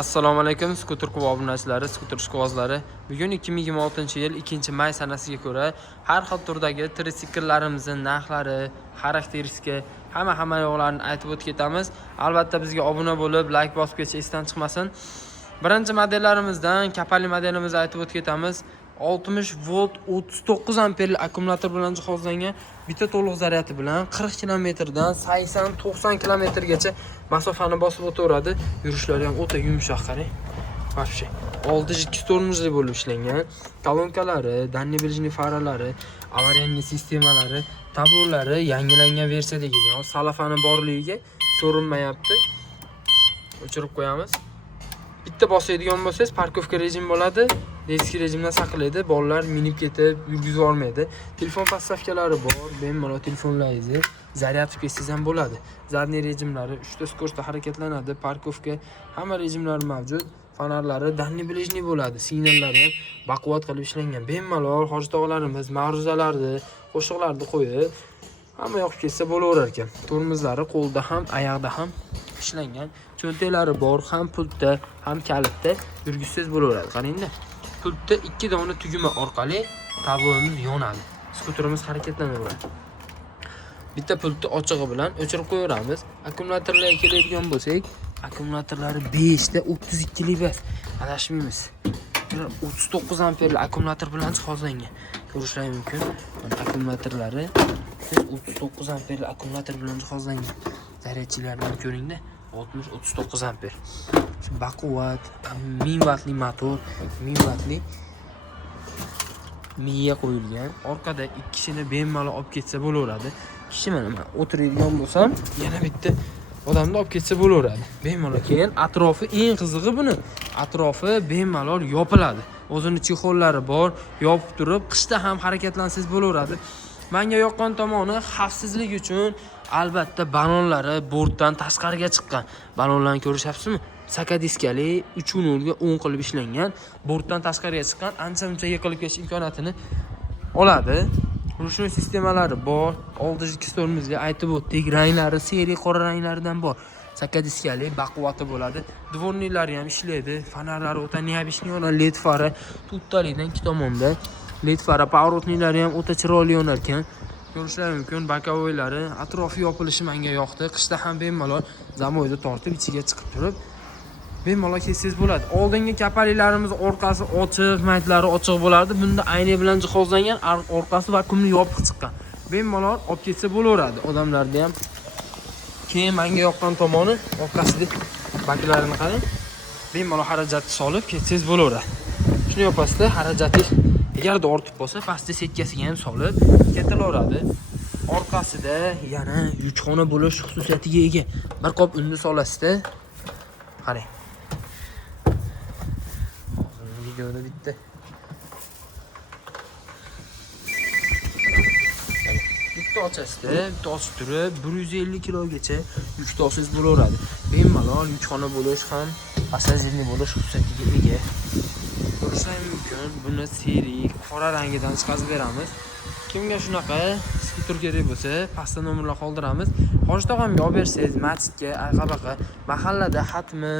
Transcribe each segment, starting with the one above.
Assalomu alaykum skuter klub obunachilari, skuter ishqibozlari. Bugun 2026-yil 2-may sanasiga ko'ra har xil turdagi trisikllarimizning narxlari, xarakteristika, hamma yo'qlarini aytib o'tib ketamiz. Albatta bizga obuna bo'lib, like bosib ketsa esdan chiqmasin. Birinchi modellarimizdan kapali modelimizni aytib o'tib ketamiz. 60 volt 39 amperli akkumulyator bilan jihozlangan, bitta to'liq zaryadi bilan 40 kilometrdan 80-90 kilometrgacha masofani bosib o'taveradi. Yurishlari ham o'ta yumshoq, qarang. Вообще. Oldi jikki tormozli bo'lib ishlangan. Kolonkalari, dальнебрежный faralari, avariya sistemalari, tablolari yangilangan versiyada kelgan. Salafani borligiga ko'rinmayapti. O'chirib qo'yamiz. Bitta bosadigan bo'lsangiz, parkovka rejim bo'ladi. Eski rejimdan saqlaydi. Bolalar minib ketib, yurgizib olmaydi. Telefon podstavkalari bor. Bemalol telefonlaringizni zaryadib ketsangiz ham bo'ladi. Zadniy rejimlari 3 ta skorsda harakatlanadi. Parkovka hamma rejimlari mavjud. Fonarlari дальнебрежный bo'ladi. Signallari ham baquvvat qilib ishlangan. Bemalol hojatog'larimiz ma'ruzalarni, qo'shiqlarni qo'yib, hamma yoqib ketsa bo'laverar ekan. Tormozlari qo'lda ham, oyoqda ham ishlangan. Cho'ntaklari bor, ham pultda, ham kalitda yurgizsangiz bo'laveradi. Qarangda. Pultda 2 dona tugma orqali tablomiz yonadi. Skuterimiz harakatlanaveradi. Bitta pultni ochig'i bilan o'chirib qo'yamiz. Akkumulyatorlarga keladigan bo'lsak, akkumulyatorlari 5 ta 32 lik bas. Adashmaymiz. 39 amperli akkumulyator bilan jihozlangan. Ko'rishlaringiz mumkin. Mana akkumulyatorlari 39 amperli akkumulyator bilan jihozlangan. Zaryadchilarni ko'ringda. 60-39 amper. Baquvvat, 1000 wattli motor, 1000 wattli miya qo'yilgan. Orqada ikkisini bemalol olib ketsa bo'laveradi. Kishi mana o'tiradigan bo'lsam, yana bitta odamni olib ketsa bo'laveradi. Bemalol. Keyin atrofi eng qizig'i buni. Atrofi bemalol yopiladi. O'zining chexollari bor, yopib turib, qishda ham harakatlansangiz bo'laveradi. Menga yoqqan tomoni xavfsizlik uchun albatta balonlari bortdan tashqariga chiqqan. Balonlarni ko'rishyapsizmi? Sakadiskali 3.0 ga 10 qilib ishlangan. Bortdan tashqariga chiqqan, ancha-muncha yiqilib ketish imkoniyatini oladi. Rushnoy sistemalari bor. Oldi jikki tormozga aytib o'tdik, ranglari seriya qora ranglaridan bor. Sakadiskali baquvvati bo'ladi. Dvorniklari ham ishlaydi. Fonarlari o'ta neobishniy olan LED fari tuttalidan ikki tomonda. LED fara pavrotnilari ham o'ta chiroyli yonar ekan. Ko'rishlaringiz mumkin, bokovoylari, atrofi yopilishi menga yoqdi. Qishda ham bemalol zamoyda tortib ichiga chiqib turib, bemalol ketsangiz bo'ladi. Oldingi kapalilarimiz orqasi ochiq, maytlari ochiq bo'lardi. Bunda ayna bilan jihozlangan, orqasi vakuumni yopiq chiqqan. Bemalol olib ketsa bo'laveradi. Odamlarda ham keyin menga yoqqan tomoni orqasida baklarini qarang. Bemalol xarajatni solib ketsangiz bo'laveradi. Shuni yopasizda xarajatingiz agarda ortib bo'lsa, pastda setkasiga ham solib ketilaveradi. Orqasida yana yukxona bo'lish xususiyatiga ega. Bir qop unni solasizda. Qarang. Videoda bitta. Bitta ochasizda, bitta ochib turib 150 kilogacha yuk tortsangiz bo'laveradi. Bemalol yukxona bo'lish ham passajirli bo'lish xususiyatiga ega. Ko'rishlaringiz mumkin, buni serik qora rangidan chiqazib beramiz. Kimga shunaqa skuter kerak bo'lsa, pastda nomerlar qoldiramiz. Hojatog'amga olib bersangiz, masjidga, ayqabaqa, mahallada xatmi,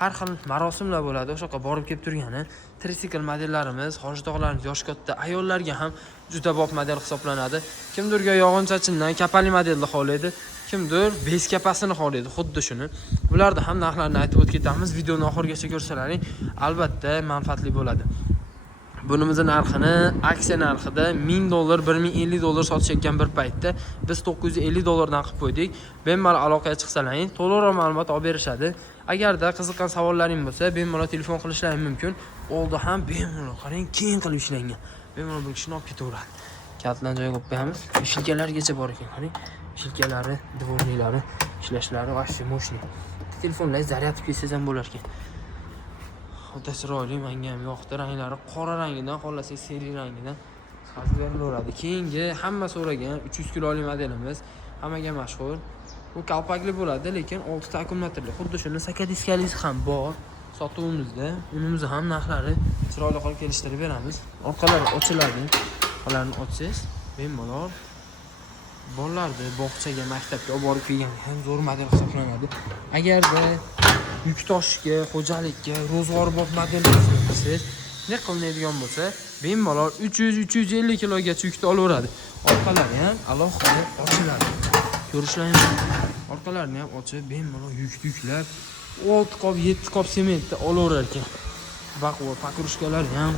har xil marosimlar bo'ladi. O'sha yoqqa borib kelib turgani trisikl modellarimiz, hojatog'larimiz yosh katta ayollarga ham juda bob model hisoblanadi. Kimdirga yog'inchachindan kapali modelni xohlaydi, kimdir bez kapasini xohlaydi, xuddi shuni. Bularda ham narxlarini aytib o'tib ketamiz. Videoni oxirigacha ko'rsalaring, albatta manfaatli bo'ladi. Bunimizning narxini aksiya narxida $1000, $1050 sotishayotgan bir paytda biz $950 dan qilib qo'ydik. Bemalol aloqaga chiqsalaring, to'liqroq ma'lumot olib berishadi. Agarda qiziqqan savollaring bo'lsa, bemalol telefon qilishlaring mumkin. Oldi ham bemalol qarang, keng qilib ishlangan. Bemalol bir kishini olib ketaveradi. Kaltlarni joyiga qo'yib qo'yamiz. Shilkalargacha bor ekan, qarang. Shilkalari, dvorniklari ishlashlari vashti mo'shni. Telefonlaringiz zaryadib ketsa ham bo'lar ekan. O'ta chiroyli, menga ham yoqdi. Ranglari qora rangidan, xohlasangiz seriy rangidan chiqarib berilaveradi. Keyingi hamma so'ragan 300 kilolik modelimiz, hammaga mashhur. Bu kalpakli bo'ladi, lekin 6 ta akkumulyatorli. Xuddi shuni sakadiskaliz ham bor sotuvimizda. Unimizni ham narxlari chiroyli qilib kelishtirib beramiz. Orqalari ochiladi. Ularni ochsangiz, bemalol bolalarni bog'chaga, maktabga olib borib kelgan ham zo'r model hisoblanadi. Agarda yuk tashishga, xo'jalikka, ro'zg'orbop modellarni qilsangiz, ne qilinadigan bo'lsa, bemalol 300-350 kilogacha yukni olaveradi. Orqalari ham alohida ochiladi. Ko'rishlaringiz, orqalarini ham ochib, bemalol yuklab 6 qop, 7 qop sementni olaverar ekan. Baquvvat pakrushkalar ham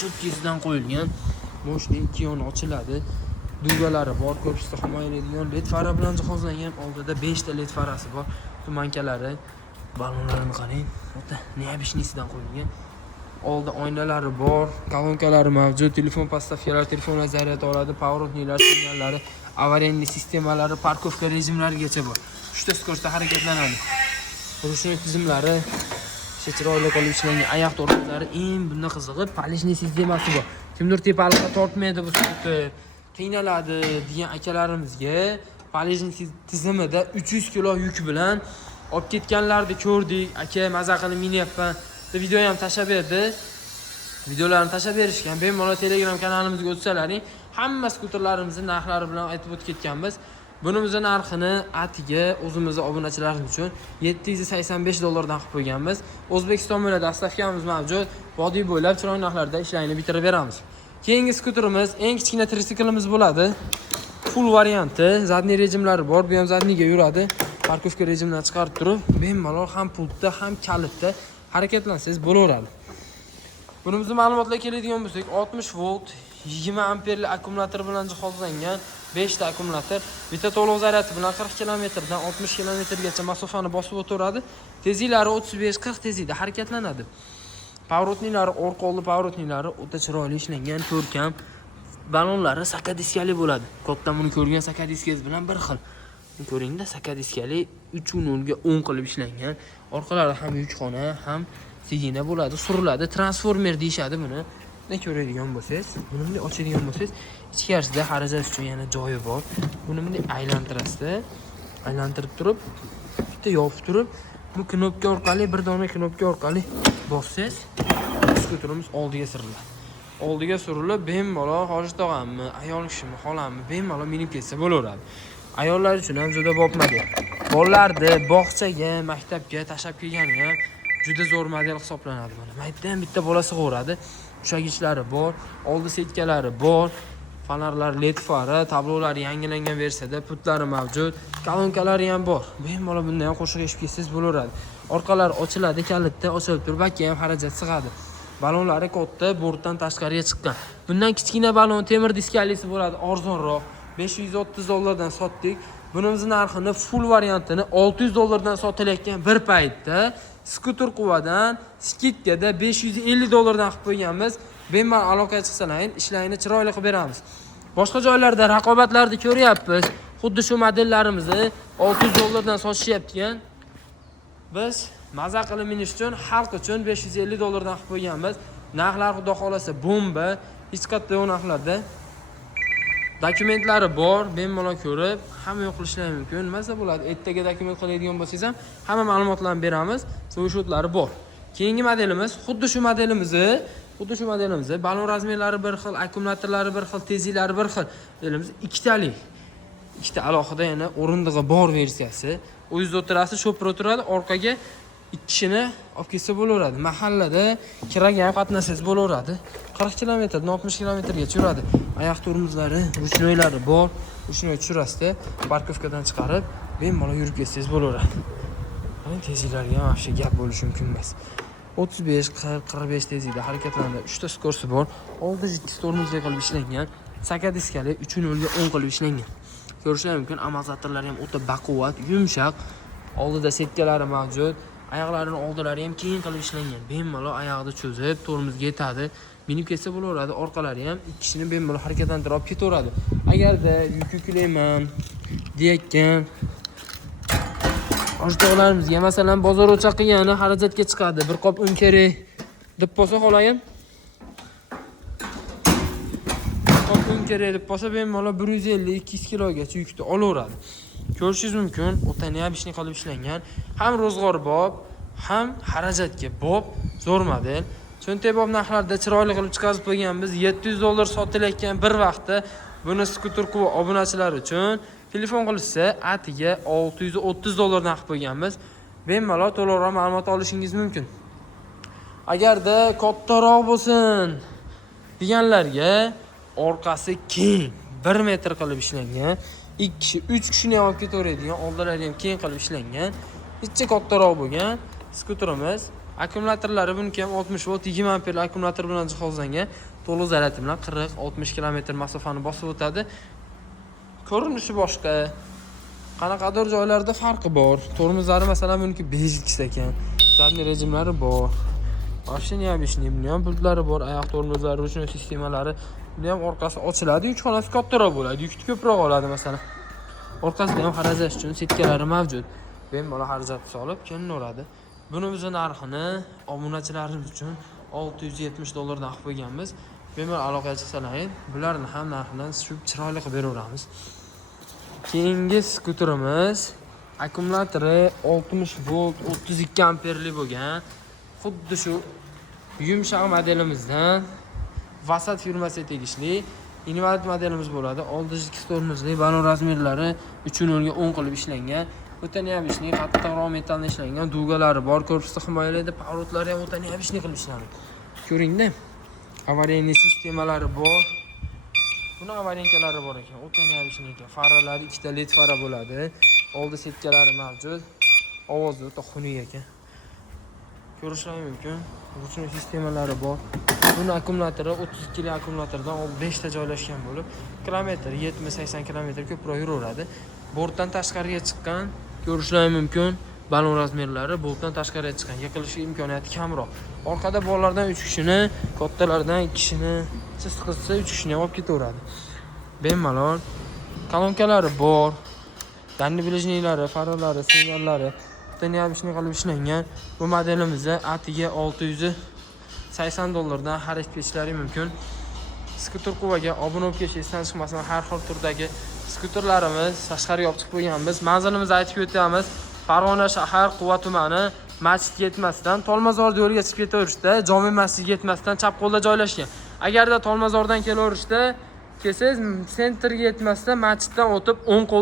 cho'tkisidan qo'yilgan. Moshina ikki yoni ochiladi. Dugalari bor, ko'rsatib himoyalaydigan led fara bilan jihozlangan. Oldida 5 ta led farasi bor. Tumankalari, balonlarini qarang. Neobishnisidan qo'yilgan. Oldi oynalari bor, kolonkalari mavjud, telefon podstavkalari, telefonlar zaryad oladi, pоворotnilar, signallari, avariya sistemalari, parkovka rejimlarigacha bor. 3 ta skorochda harakatlanadi. Rushni tizimlari, chiroyli qilib ishlangan oyoq tortmalari, eng bunda qizig'i palishni sistemasi bor. Kimdir tepaliqqa tortmaydi bu skuter, qiynaladi degan akalarimizga palishni tizimida 300 kilo yuk bilan olib ketganlarni ko'rdik. Aka maza qilib minyapman. Video ham tashlab berdi. Videolarni tashlab berishgan. Bemalol Telegram kanalimizga o'tsalaring, hamma skuterlarimizning narxlari bilan aytib o'tib ketganmiz. Bunimizning narxini atiga o'zimizning obunachilarimiz uchun $785 dan qilib qo'yganmiz. O'zbekiston bo'ylab dastavkamiz mavjud. Vodiy bo'ylab chiroyli narxlarda ishlarni bitirib beramiz. Keyingi skuterimiz eng kichkina tritsiklimiz bo'ladi. Full varianti, zadniy rejimlari bor. Bu ham zadniyga yuradi. Parkovka rejimidan chiqarib turib, bemalol ham pultda, ham kalitda harakatlansangiz bo'laveradi. Bunimizning ma'lumotlarga keladigan bo'lsak, 60 volt, 20 amperli akkumulyator bilan jihozlangan 5 ta akkumulyator, bitta to'liq zaryadi bilan 40 kilometrdan 60 kilometrgacha masofani bosib o'tadi. Tezliklari 35-40 tezlikda harakatlanadi. Pоворotnilari, orqa oldi pоворotnilari o'ta chiroyli ishlangan, ko'rkam. Balonlari sakadiskali bo'ladi. Kattadan buni ko'rgan sakadiskangiz bilan bir xil. Ko'ringda, sakadiskali 3.0 ga 10 qilib ishlangan. Orqalari ham yukxona, ham sigina bo'ladi, suriladi. Transformer deyshadi buni. Ne ko'radigan bo'lsangiz, buni bunday ochadigan bo'lsangiz, ichkarisida xarajat uchun yana joyi bor. Buni bunday aylantirasizda, aylantirib turib, bitta yopib turib, bu knopka orqali, bir dona knopka orqali bossangiz, skuterimiz oldiga suriladi. Oldiga surilib, bemalol hojat og'ammi, ayol kishimi, xolammi, bemalol minib ketsa bo'laveradi. Ayollar uchun ham juda bop model. Bolalarni bog'chaga, maktabga tashlab kelgani ham juda zo'r model hisoblanadi buni. Maytdan bitta bola sig'averadi. Ushagichlari bor, oldi setkalari bor, fonarlar led fara, tablolari yangilangan versiyada, putlari mavjud, kolonkalari ham bor. Bemalol bundan ham qo'shib eshib ketsangiz bo'laveradi. Orqalari ochiladi, kalitda ochilib turib, bakka ham xarajat sig'adi. Balonlari katta, bortdan tashqariga chiqqan. Bundan kichkina balon temir diskalisi bo'ladi, arzonroq. $530 dan sotdik. Bunimizning narxini full variantini $600 dan sotilayotgan bir paytda skuter quvadan skidkada $550 dan qilib qo'yganmiz. Bemalol aloqaga chiqsalaring, ishlarni chiroyli qilib beramiz. Boshqa joylarda raqobatlarni ko'ryapmiz. Xuddi shu modellarimizni $600 dan sotishyapti ekan. Biz maza qilib minish uchun, xalq uchun $550 dan qilib qo'yganmiz. Narxlar xudo xolasa bomba, hech qanday narxlarda. Dokumentlari bor, bemalol ko'rib, hamma yo'q qilishlari mumkin. Nimasi bo'ladi? Ertaga dokument qiladigan bo'lsangiz ham hamma ma'lumotlarni beramiz. So'rashutlari bor. Keyingi modelimiz xuddi shu modelimizni, balon razmerlari bir xil, akkumulyatorlari bir xil, tezliklari bir xil. Modelimiz ikkitalik. Ikkita alohida yana o'rindig'i bor versiyasi. O yuzda o'tirasiz, shopir o'tiradi, orqaga 2 kishini olib ketsa bo'laveradi. Mahallada kiraga ham qatnasangiz bo'laveradi. 40 kilometrdan 60 kilometrgacha yuradi. Oyoq tormozlari, ruchnoylari bor. Ruchnoy tushirasizda, parkovkadan chiqarib, bemalol yurib ketsangiz bo'laveradi. Mana tezliklariga ham afshi gap bo'lishi mumkin emas. 35, 40, 45 tezlikda harakatlanadi. 3 ta skorsi bor. Oldi jitti tormozli qilib ishlangan. Sakadiskali 3.0 ga 10 qilib ishlangan. Ko'rishingiz mumkin, amortizatorlari ham o'ta baquvvat, yumshoq. Oldida setkalari mavjud. Oyoqlarining oldilari ham keng qilib ishlangan. Bemalol oyoqni cho'zib, tormozga yetadi. Minib ketsa bo'laveradi. Orqalari ham 2 kishini bemalol harakatlantirib olib ketaveradi. Agarda yuk yuklayman deyotgan oshdoqlarimizga masalan bozor o'choq qilgani xarajatga chiqadi. Bir qop un kerak deb bo'lsa xolayim. Qop un kerak deb bo'lsa bemalol 150-200 kilogacha yukni olaveradi. Ko'rishingiz mumkin, o'ta neobishniy qilib ishlangan, ham ro'zg'orbob, ham xarajatga bob, zo'r model. Cho'ntakbob narxlarda chiroyli qilib chiqarib qo'yganmiz. $700 sotilayotgan bir vaqtda buni skuter quva obunachilari uchun telefon qilishsa, atiga $630 dan qilib qo'yganmiz. bemalol to'liqroq ma'lumot olishingiz mumkin. Agarda kattaroq bo'lsin deganlarga orqasi keng, 1 metr qilib ishlangan, 2 kishi, 3 kishini ham olib ketaveradigan, oldilari ham keng qilib ishlangan, ichi kattaroq bo'lgan skuterimiz. Akkumulyatorlari buniki ham 60 volt 20 amper akkumulyator bilan jihozlangan. To'liq zarati bilan 40-60 km masofani bosib o'tadi. Ko'rinishi boshqa. Qanaqadir joylarda farqi bor. Tormozlari masalan buniki bejlik ekan. Zadniy rejimlari bor. Mashina ham ishni, buni ham pultlari bor, oyoq tormozlari, ruchnoy sistemalari. Buni ham orqasi ochiladi, yukxonasi kattaroq bo'ladi, yukni ko'proq oladi masalan. Orqasida ham xarajash uchun setkalari mavjud. Bemalol xarajat solib kelaveradi. Buni biz narxini obunachilarimiz uchun $670 narx qo'yganmiz. Bemalol aloqaga chiqsalaring, bularni ham narxini shu chiroyli qilib beraveramiz. Keyingi skuterimiz akkumulyatori 60 volt 32 amperli bo'lgan. Xuddi shu yumshoq modelimizdan Vasat firmasiga tegishli invalid modelimiz bo'ladi. Oldingi tormozli baland razmerlari 3.0 ga 10 qilib ishlangan. O'ta neobishli qattiqroq metalldan ishlangan, dugalari bor, korpusda himoyalaydi, porotlari ham o'ta neobishli qilib ishlangan. Ko'ringda, avariyali sistemalari bor. Buni avariyankalari bor ekan, o'ta neobishli ekan. Faralari 2 ta LED fara bo'ladi. Oldi setkalari mavjud. Ovozi o'ta xunuk ekan. Ko'rishingiz mumkin. Ruchnoy sistemalari bor. Buni akkumulyatori 32 kg akkumulyatordan 5 ta joylashgan bo'lib, kilometr 70-80 km ko'proq yuraveradi. Bortdan tashqariga chiqqan, ko'rishingiz mumkin. Balon razmerlari bortdan tashqariga chiqqan, yiqilish imkoniyati kamroq. Orqada bolalardan 3 kishini, kattalardan 2 kishini, siz qilsa 3 kishini olib ketaveradi. Bemalol kolonkalari bor. Danni bilajniklari, faralari, signallari neobishli qilib ishlangan. Bu modelimizda atiga $680 dan xarid qilishlari mumkin. Skuter Quvaga obuna bo'lib ketishingiz chiqmasin, har xil turdagi skuterlarimiz tashqariga olib chiqib qo'yganmiz. Manzilimizni aytib o'tamiz. Farg'ona shahar Quva tumani, masjid yetmasdan Tolmazor yo'liga chiqib ketaverishda, Jome masjid yetmasdan chap qo'lda joylashgan. Agarda Tolmazordan kelaverishda, kelsangiz sentrga yetmasdan masjiddan o'tib 10 qo'l